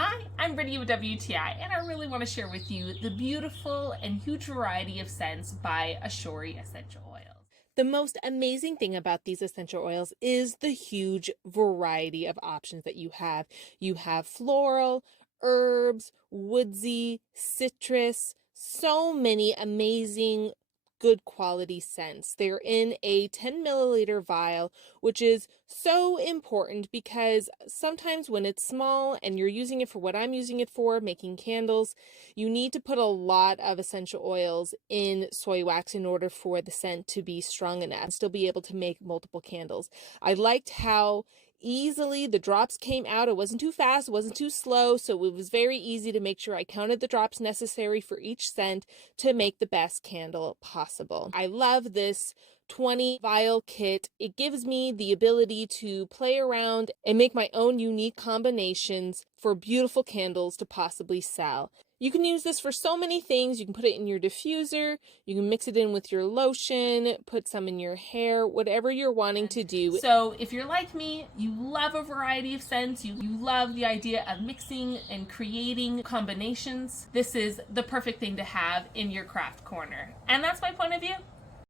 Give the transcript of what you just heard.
Hi, I'm Brittany with WTI, and I really want to share with you the beautiful and huge variety of scents by Aeshory essential oils. The most amazing thing about these essential oils is the huge variety of options that you have. You have floral, herbs, woodsy, citrus, so many amazing good quality scents. They're in a 10 milliliter vial, which is so important because sometimes when it's small and you're using it for what I'm using it for, making candles, you need to put a lot of essential oils in soy wax in order for the scent to be strong enough and still be able to make multiple candles. I liked how easily the drops came out. It wasn't too fast, it wasn't too slow, so it was very easy to make sure I counted the drops necessary for each scent to make the best candle possible. I love this 20 vial kit. It gives me the ability to play around and make my own unique combinations for beautiful candles to possibly sell. You can use this for so many things. You can put it in your diffuser, you can mix it in with your lotion, put some in your hair, whatever you're wanting to do. So if you're like me, you love a variety of scents, you love the idea of mixing and creating combinations, this is the perfect thing to have in your craft corner. And that's my point of view.